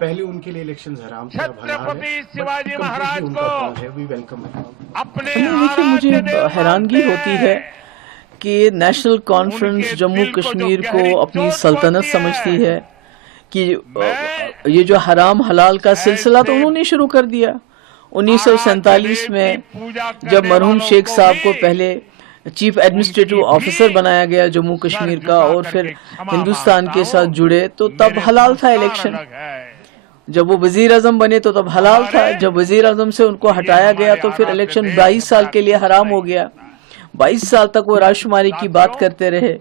पहले उनके लिए इलेक्शन हराम थे, अब हलाल है। छत्रपति शिवाजी महाराज उनका को कॉल है, वी वेलकम इट। अपने नहीं, देखिए मुझे आराध्य देव हैरानगी होती है कि नेशनल कॉन्फ्रेंस उनके जम्मू दिल को जो कश्मीर को गहरी अपनी चोट सल्तनत पहुंची समझती है कि मैं ये जो हराम हलाल का सिलसिला तो ऐसे उन्होंने शुरू कर दिया 1947 आराध्य में, देव की पूजा जब करने मरहूम वालों शेख को साहब को भी पहले चीफ एडमिनिस्ट्रेटिव उनकी ऑफिसर भी बनाया गया जम्मू सर कश्मीर का, झुका और फिर करके क्षमा हिंदुस्तान मांगता के साथ हूं। जुड़े, तो तब मेरे हलाल था संस्कार इलेक्शन। अलग है। जब वो वजीर आजम बने तो तब हलाल था, हमारे जब वजीर आजम से उनको ये हटाया गया हमारे तो फिर आराध्य इलेक्शन देव 22 से साल बड़ा के लिए हराम हो किस्मत गया। होता है। 22 साल तक वो राजकुमारी की बात साथियों, करते रहे।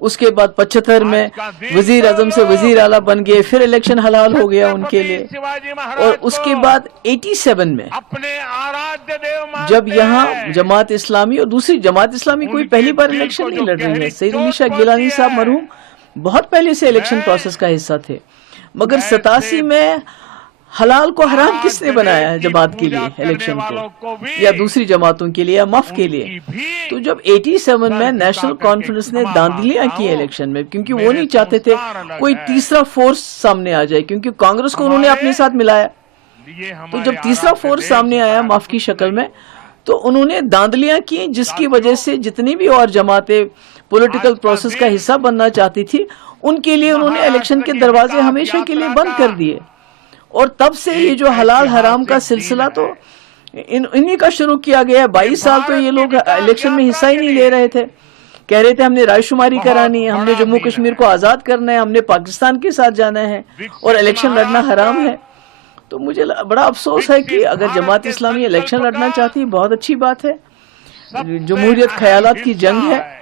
उसके बाद 75 में आज का दिन वजीर तो आजम से वजीर लोग आला बन गए, फिर इलेक्शन हलाल हो गया उनके छत्रपति लिए। शिवाजी और महाराज उसके को बाद 87 में अपने आराध्य देव जब मानते यहाँ हैं। जमात इस्लामी और दूसरी जमात इस्लामी कोई उनके पहली बार दिल इलेक्शन को नहीं जो लड़ रही है, गहरी सईद अली चोट शाह गिलानी पहुंची साहब है, मरहूम बहुत पहले से इलेक्शन मैं प्रोसेस का हिस्सा थे, मगर ऐसे 87 में हलाल को हराम किसने आराध्य बनाया है देव की जमात के पूजा लिए करने इलेक्शन वालों को, को भी या दूसरी जमातों के लिए, या मफ के लिए? उनकी भी तो जब 87 में सर नेशनल झुका करके कॉन्फ्रेंस ने क्षमा दांधलियां मांगता की हूं। इलेक्शन में, क्योंकि वो मेरे नहीं चाहते थे संस्कार अलग कोई है। तीसरा फोर्स सामने आ जाए, क्योंकि कांग्रेस को उन्होंने अपने साथ मिलाया। लिए तो हमारे जब तीसरा आराध्य फोर्स देव सामने से आया बड़ा माफ की कुछ शक्ल नहीं में, होता। तो उन्होंने दांधलियां की, जिसकी साथियों, वजह से जितनी भी और जमातें पॉलिटिकल आज का प्रोसेस का दिन हिस्सा बनना चाहती थी, उनके लिए उन्होंने इलेक्शन महाराष्ट्र के की दरवाजे विकास हमेशा के लिए यात्रा बंद का कर दिए। और तब से ये एक जो हलाल हराम का ऐतिहासिक दिन सिलसिला तो है। इन्हीं का शुरू किया गया है। 22 साल तो भारत ये की लोग विकास इलेक्शन में हिस्सा यात्रा ही के नहीं लिए ले रहे थे, कह रहे थे हमने रायशुमारी बहुत करानी है, हमने बड़ा जम्मू दिन कश्मीर है। को आजाद करना है, हमने पाकिस्तान के साथ जाना है, और विकसित इलेक्शन लड़ना हराम है। महाराष्ट्र, तो मुझे बड़ा अफसोस है कि विकसित अगर भारत जमात के इस्लामी इलेक्शन संकल्प लड़ना का चाहती है, बहुत अच्छी बात है। सबसे जमहूरियत अहम ख्यालात की हिस्सा जंग है, है।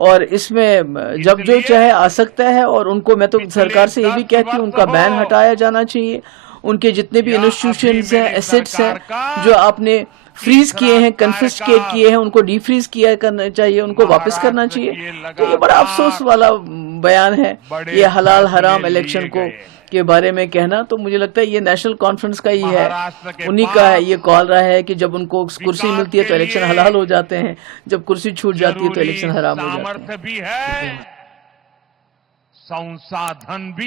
और इसमें जब जो इसलिए चाहे आ सकता है, और उनको मैं तो पिछले सरकार से ये भी 10 कहती हूँ वर्ष उनका बैन हो हटाया जाना चाहिए। उनके जितने भी या इंस्टीट्यूशंस अभी हैं, मेरी एसेट्स हैं सरकार का जो आपने फ्रीज किए हैं, तीसरा कन्फिस्केट कार्यकाल किए हैं, उनको डीफ्रीज किया करना चाहिए, उनको वापस करना महाराष्ट्र चाहिए। की तो ये बड़ा अफसोस लगातार वाला बयान है, बड़े ये हलाल फैसले हराम इलेक्शन लिए को गए। के बारे में कहना। तो मुझे लगता है ये नेशनल कॉन्फ्रेंस का ही है, महाराष्ट्र के उन्हीं का है, पास ये कॉल रहा है कि जब उनको कुर्सी विकास मिलती है के तो इलेक्शन लिए हलाल हो जाते हैं, जब कुर्सी छूट जाती है तो जरूरी इलेक्शन हराम हो जाते हैं। सामर्थ्य भी है, संसाधन भी